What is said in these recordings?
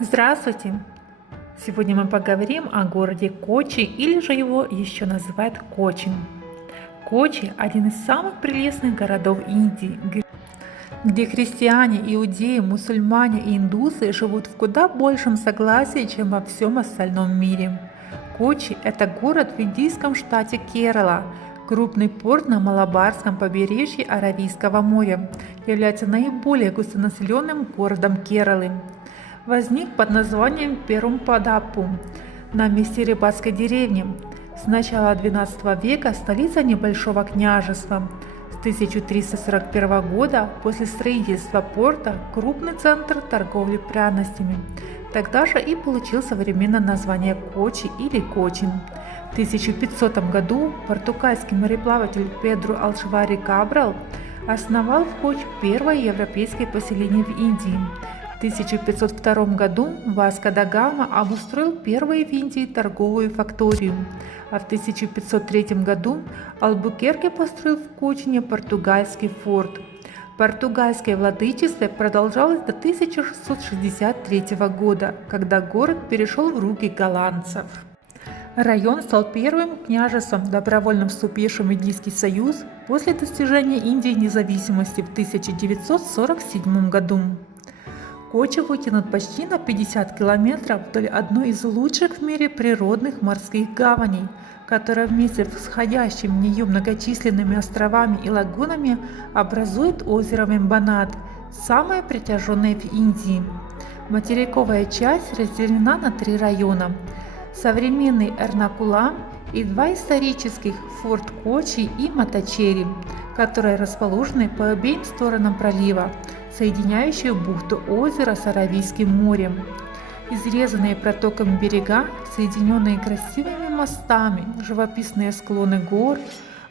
Здравствуйте! Сегодня мы поговорим о городе Кочи, или же его еще называют Кочин. Кочи – один из самых прелестных городов Индии, где христиане, иудеи, мусульмане и индусы живут в куда большем согласии, чем во всем остальном мире. Кочи – это город в индийском штате Керала, крупный порт на Малабарском побережье Аравийского моря, является наиболее густонаселенным городом Кералы. Возник под названием Перумпадапу на месте рыбацкой деревни. С начала XII века столица небольшого княжества. С 1341 года после строительства порта крупный центр торговли пряностями. Тогда же и получил современное название Кочи или Кочин. В 1500 году португальский мореплаватель Педро Алшвари Кабрал основал в Кочи первое европейское поселение в Индии. В 1502 году Васко да Гама обустроил первую в Индии торговую факторию, а в 1503 году Албукерке построил в Кочине португальский форт. Португальское владычество продолжалось до 1663 года, когда город перешел в руки голландцев. Район стал первым княжеством, добровольно вступившим в Индийский союз после достижения Индии независимости в 1947 году. Кочи вытянут почти на 50 километров вдоль одной из лучших в мире природных морских гаваней, которая вместе с входящими в нее многочисленными островами и лагунами образует озеро Вембанад, самое протяженное в Индии. Материковая часть разделена на три района – современный Эрнакулам и два исторических – Форт Кочи и Матачери, которые расположены по обеим сторонам пролива, соединяющие бухту озера с Аравийским морем. Изрезанные протоком берега, соединенные красивыми мостами, живописные склоны гор,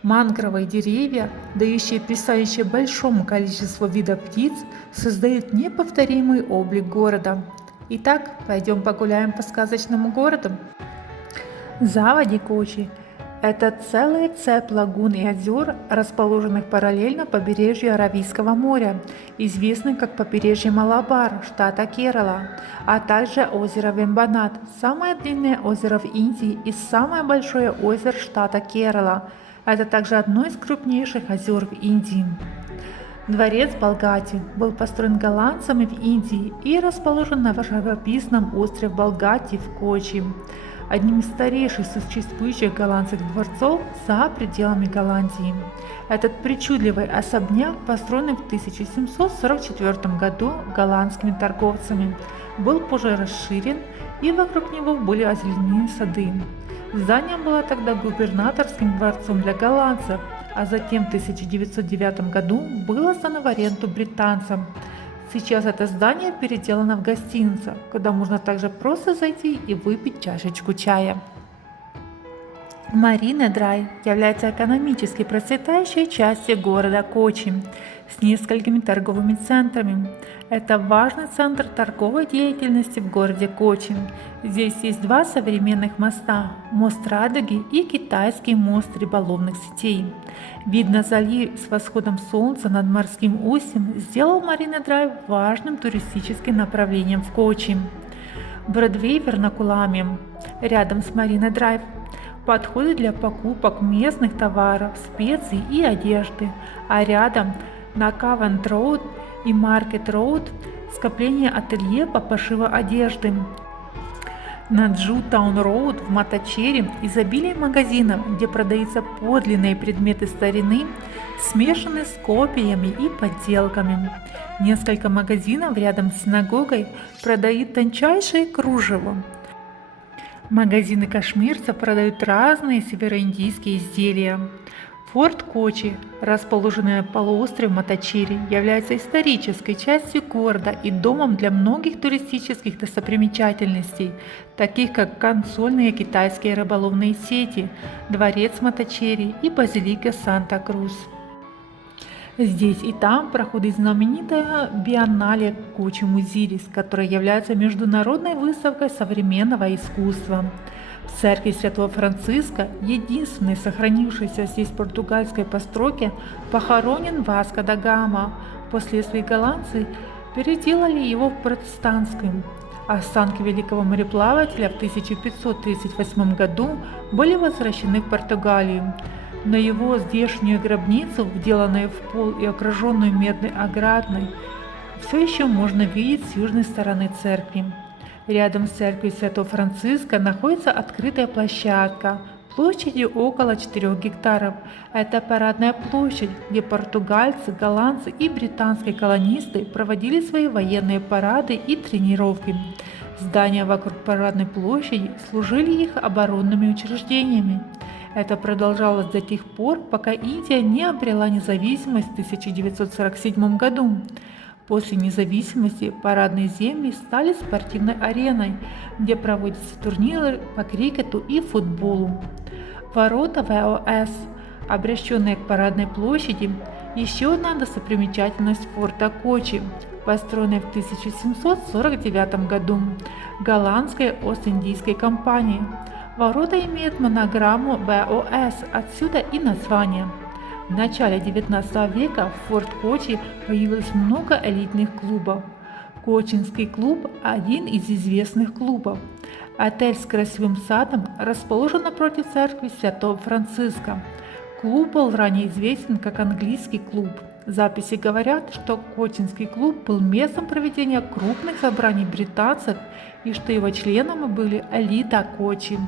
мангровые деревья, дающие пристанище большому количеству видов птиц, создают неповторимый облик города. Итак, пойдем погуляем по сказочному городу. Заводи Кочи – это целая цепь лагун и озер, расположенных параллельно побережью Аравийского моря, известных как побережье Малабар, штата Керала, а также озеро Вембанад, самое длинное озеро в Индии и самое большое озеро штата Керала. Это также одно из крупнейших озер в Индии. Дворец Балгати был построен голландцами в Индии и расположен на живописном острове Балгати в Кочи, одним из старейших существующих голландских дворцов за пределами Голландии. Этот причудливый особняк, построенный в 1744 году голландскими торговцами, был позже расширен, и вокруг него были озеленены сады. Здание было тогда губернаторским дворцом для голландцев, а затем в 1909 году было сдано в аренду британцам. Сейчас это здание переделано в гостиницу, куда можно также просто зайти и выпить чашечку чая. Марина Драйв является экономически процветающей частью города Кочи с несколькими торговыми центрами. Это важный центр торговой деятельности в городе Кочи. Здесь есть два современных моста – мост Радуги и китайский мост рыболовных сетей. Вид на залив с восходом солнца над морским устьем сделал Марина Драйв важным туристическим направлением в Кочи. Бродвей в Эрнакуламе, рядом с Марина Драйв, подходит для покупок местных товаров, специй и одежды, а рядом на Кавент-Роуд и Маркет-Роуд скопление ателье по пошиву одежды. На Джу-Таун-Роуд в Матачери изобилие магазинов, где продаются подлинные предметы старины, смешанные с копиями и подделками. Несколько магазинов рядом с синагогой продают тончайшее кружево. Магазины кашмирцев продают разные североиндийские изделия. Форт Кочи, расположенный на полуострове Матачери, является исторической частью города и домом для многих туристических достопримечательностей, таких как консольные китайские рыболовные сети, дворец Матачери и базилика Санта-Крус. Здесь и там проходит знаменитая биеннале Кочи Музилис, которая является международной выставкой современного искусства. В церкви Святого Франциска, единственной сохранившейся здесь португальской постройки, похоронен Васко да Гама. Впоследствии голландцы переделали его в протестантскую. Останки великого мореплавателя в 1538 году были возвращены в Португалию, но его здешнюю гробницу, вделанную в пол и окруженную медной оградой, все еще можно видеть с южной стороны церкви. Рядом с церковью Святого Франциска находится открытая площадка площадью около 4 гектаров. Это парадная площадь, где португальцы, голландцы и британские колонисты проводили свои военные парады и тренировки. Здания вокруг парадной площади служили их оборонными учреждениями. Это продолжалось до тех пор, пока Индия не обрела независимость в 1947 году. После независимости парадные земли стали спортивной ареной, где проводятся турниры по крикету и футболу. Ворота ВОС, обращенные к парадной площади, еще одна достопримечательность форта Кочи, построенная в 1749 году голландской Ост-Индийской компанией. Ворота имеют монограмму ВОС, отсюда и название. В начале XIX века в форт Кочи появилось много элитных клубов. Кочинский клуб – один из известных клубов. Отель с красивым садом расположен напротив церкви Святого Франциска. Клуб был ранее известен как английский клуб. Записи говорят, что Кочинский клуб был местом проведения крупных собраний британцев и что его членами были элита Кочи.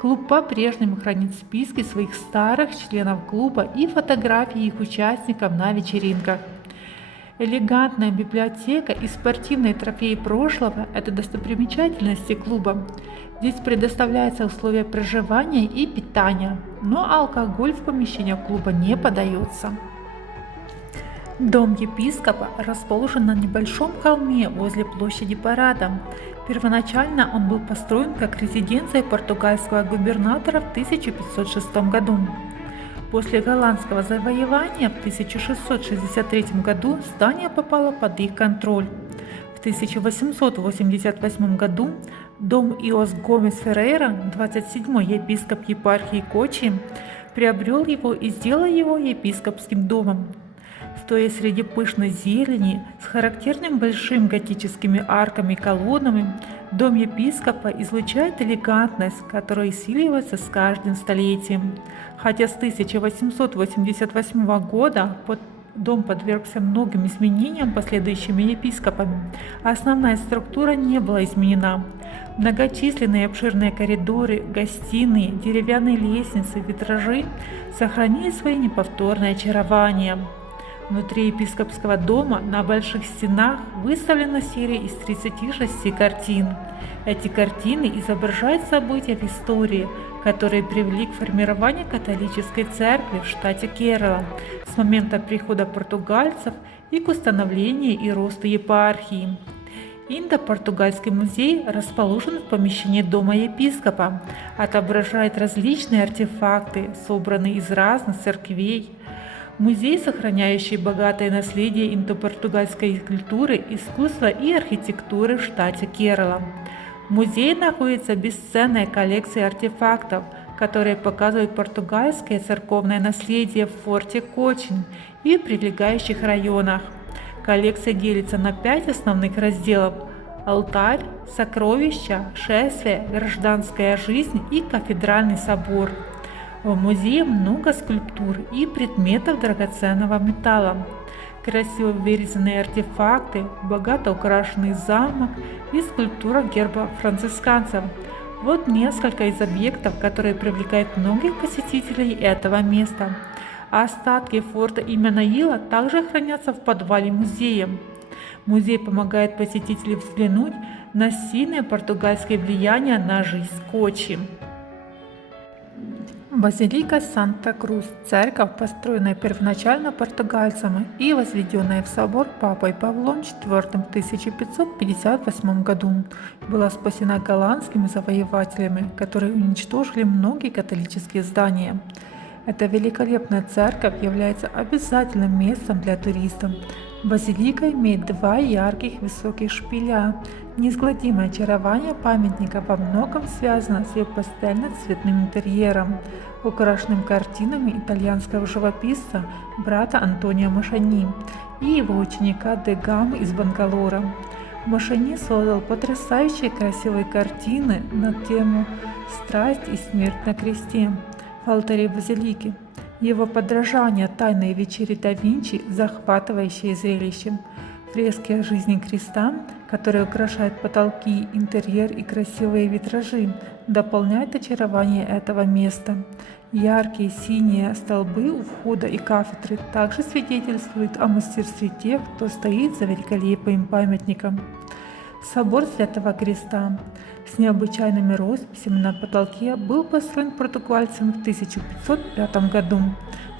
Клуб по-прежнему хранит списки своих старых членов клуба и фотографии их участников на вечеринках. Элегантная библиотека и спортивные трофеи прошлого – это достопримечательности клуба. Здесь предоставляются условия проживания и питания, но алкоголь в помещениях клуба не подается. Дом епископа расположен на небольшом холме возле площади парада. Первоначально он был построен как резиденция португальского губернатора в 1506 году. После голландского завоевания в 1663 году здание попало под их контроль. В 1888 году дом Иос Гомес Феррейра, 27-й епископ епархии Кочи, приобрел его и сделал его епископским домом. Стоя среди пышной зелени, с характерным большим готическими арками и колоннами, дом епископа излучает элегантность, которая усиливается с каждым столетием. Хотя с 1888 года дом подвергся многим изменениям последующими епископами, основная структура не была изменена. Многочисленные обширные коридоры, гостиные, деревянные лестницы, витражи сохранили свои неповторные очарования. Внутри епископского дома на больших стенах выставлена серия из 36 картин. Эти картины изображают события в истории, которые привели к формированию католической церкви в штате Керала с момента прихода португальцев и к установлению и росту епархии. Индо-португальский музей расположен в помещении дома епископа, отображает различные артефакты, собранные из разных церквей. Музей, сохраняющий богатое наследие индо-португальской культуры, искусства и архитектуры в штате Керала. В музее находится бесценная коллекция артефактов, которые показывают португальское церковное наследие в форте Кочин и в прилегающих районах. Коллекция делится на 5 основных разделов: алтарь, сокровища, шествие, гражданская жизнь и кафедральный собор. В музее много скульптур и предметов драгоценного металла, красиво вырезанные артефакты, богато украшенный замок и скульптура герба францисканцев. Вот несколько из объектов, которые привлекают многих посетителей этого места. Остатки форта Иммануила также хранятся в подвале музея. Музей помогает посетителям взглянуть на сильное португальское влияние на жизнь Кочи. Базилика Санта-Крус – церковь, построенная первоначально португальцами и возведенная в собор папой Павлом IV в 1558 году, была спасена голландскими завоевателями, которые уничтожили многие католические здания. Эта великолепная церковь является обязательным местом для туристов. Базилика имеет 2 ярких высоких шпиля. Неизгладимое очарование памятника во многом связано с ее пастельно-цветным интерьером, украшенным картинами итальянского живописца брата Антонио Машани и его ученика де Гам из Бангалора. Машини создал потрясающие красивые картины на тему «Страсть и смерть на кресте» в алтаре базилики. Его подражание «Тайной вечере да Винчи» – захватывающее зрелище. Фрески о жизни креста, которые украшают потолки, интерьер и красивые витражи, дополняют очарование этого места. Яркие синие столбы у входа и кафедры также свидетельствуют о мастерстве тех, кто стоит за великолепным памятником. Собор Святого Креста с необычайными росписями на потолке был построен португальцем в 1505 году.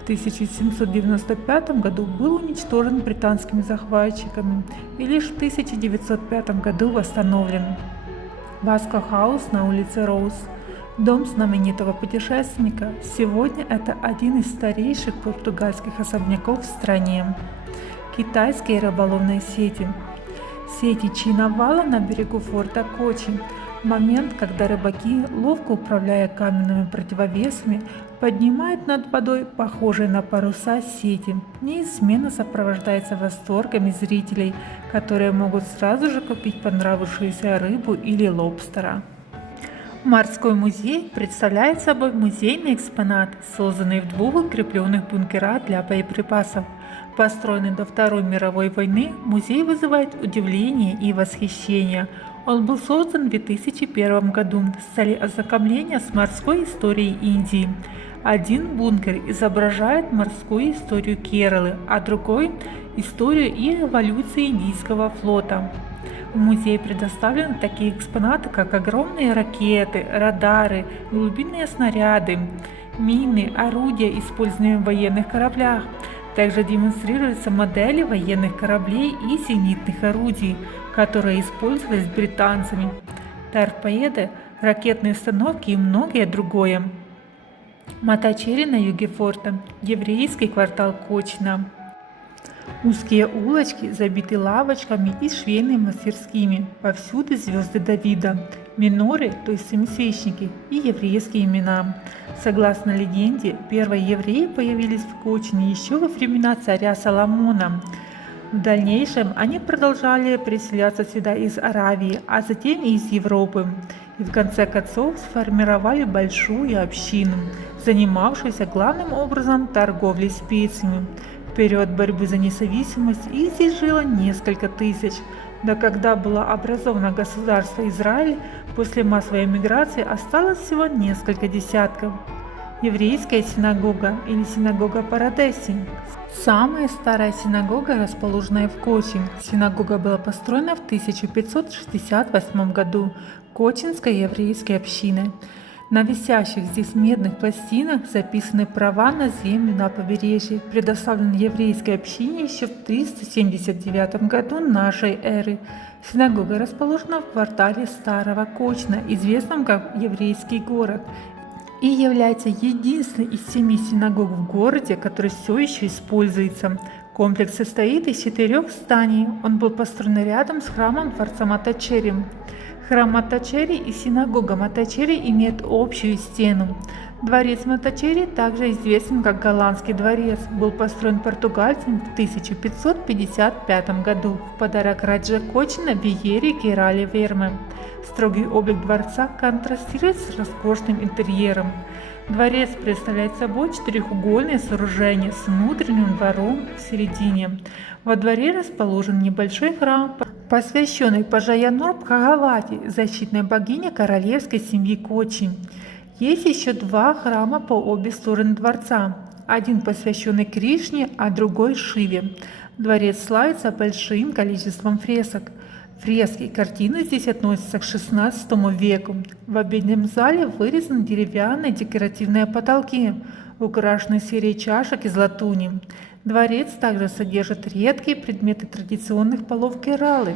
В 1795 году был уничтожен британскими захватчиками и лишь в 1905 году восстановлен. Васко Хаус на улице Роуз, дом знаменитого путешественника, сегодня это один из старейших португальских особняков в стране. Китайские рыболовные сети. Сети Чинавала на берегу форта Кочи. Момент, когда рыбаки, ловко управляя каменными противовесами, поднимают над водой похожие на паруса сети, неизменно сопровождается восторгами зрителей, которые могут сразу же купить понравившуюся рыбу или лобстера. Морской музей представляет собой музейный экспонат, созданный в двух укрепленных бункерах для боеприпасов. Построенный до Второй мировой войны, музей вызывает удивление и восхищение. Он был создан в 2001 году с целью ознакомления с морской историей Индии. Один бункер изображает морскую историю Кералы, а другой – историю и эволюцию индийского флота. В музее предоставлены такие экспонаты, как огромные ракеты, радары, глубинные снаряды, мины, орудия, используемые в военных кораблях. Также демонстрируются модели военных кораблей и зенитных орудий, которые использовались британцами, торпеды, ракетные установки и многое другое. Матачери на юге форта, еврейский квартал Кочина. Узкие улочки забиты лавочками и швейными мастерскими, повсюду звезды Давида, миноры, то есть семисвечники, и еврейские имена. Согласно легенде, первые евреи появились в Кочине еще во времена царя Соломона. В дальнейшем они продолжали переселяться сюда из Аравии, а затем и из Европы. И в конце концов сформировали большую общину, занимавшуюся главным образом торговлей специями. В период борьбы за независимость их здесь жило несколько тысяч. Но когда было образовано государство Израиль, после массовой эмиграции осталось всего несколько десятков. Еврейская синагога или синагога Парадеси. Самая старая синагога, расположенная в Кочи. Синагога была построена в 1568 году Кочинской еврейской общиной. На висящих здесь медных пластинах записаны права на землю на побережье, предоставленные еврейской общине еще в 379 году нашей эры. Синагога расположена в квартале Старого Кочина, известном как еврейский город, и является единственной из 7 синагог в городе, который все еще используется. Комплекс состоит из 4 зданий. Он был построен рядом с храмом дворца Матачери. Храм Матачери и синагога Матачери имеют общую стену. Дворец Матачери, также известен как Голландский дворец, был построен португальцем в 1555 году в подарок Раджа Кочина Виери Керали Верме. Строгий облик дворца контрастирует с роскошным интерьером. Дворец представляет собой четырехугольное сооружение с внутренним двором в середине. Во дворе расположен небольшой храм, посвященный Пажаянур Бхагавати, защитной богине королевской семьи Кочи. Есть еще 2 храма по обе стороны дворца. Один посвященный Кришне, а другой Шиве. Дворец славится большим количеством фресок. Фрески и картины здесь относятся к XVI веку. В обеденном зале вырезаны деревянные декоративные потолки, украшенные серией чашек из латуни. Дворец также содержит редкие предметы традиционных полов Кералы,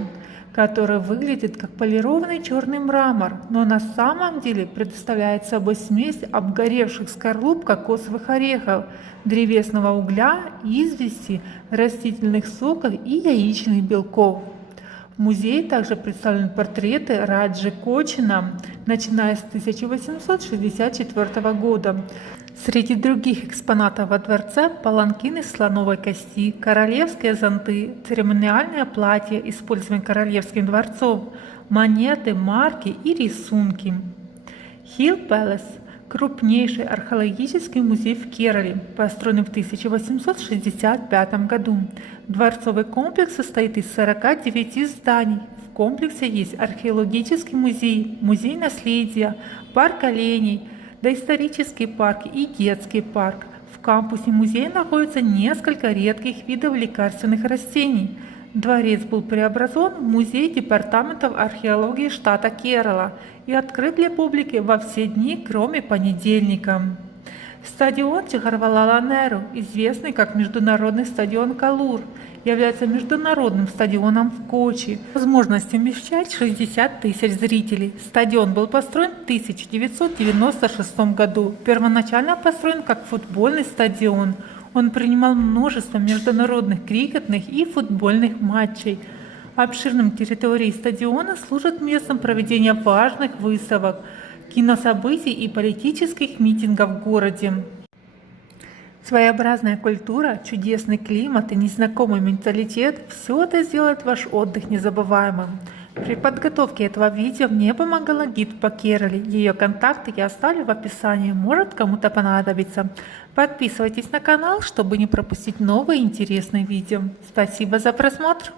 которые выглядят как полированный черный мрамор, но на самом деле представляет собой смесь обгоревших скорлуп кокосовых орехов, древесного угля, извести, растительных соков и яичных белков. В музее также представлены портреты Раджи Кочина, начиная с 1864 года. Среди других экспонатов во дворце паланкин из слоновой кости, королевские зонты, церемониальное платье, используемое королевским дворцом, монеты, марки и рисунки. Хилл Пэлас – крупнейший археологический музей в Керале, построенный в 1865 году. Дворцовый комплекс состоит из 49 зданий. В комплексе есть археологический музей, музей наследия, парк оленей, доисторический парк и детский парк. В кампусе музея находится несколько редких видов лекарственных растений. Дворец был преобразован в музей департаментов археологии штата Керала и открыт для публики во все дни, кроме понедельника. Стадион Джавахарлал Неру, известный как Международный стадион Калур, является международным стадионом в Кочи, с возможностью вмещать 60 тысяч зрителей. Стадион был построен в 1996 году, первоначально построен как футбольный стадион. Он принимал множество международных крикетных и футбольных матчей. Обширным территории стадиона служат местом проведения важных выставок, кинособытий и политических митингов в городе. Своеобразная культура, чудесный климат и незнакомый менталитет – все это сделает ваш отдых незабываемым. При подготовке этого видео мне помогала гид по Керале. Ее контакты я оставлю в описании, может кому-то понадобится. Подписывайтесь на канал, чтобы не пропустить новые интересные видео. Спасибо за просмотр!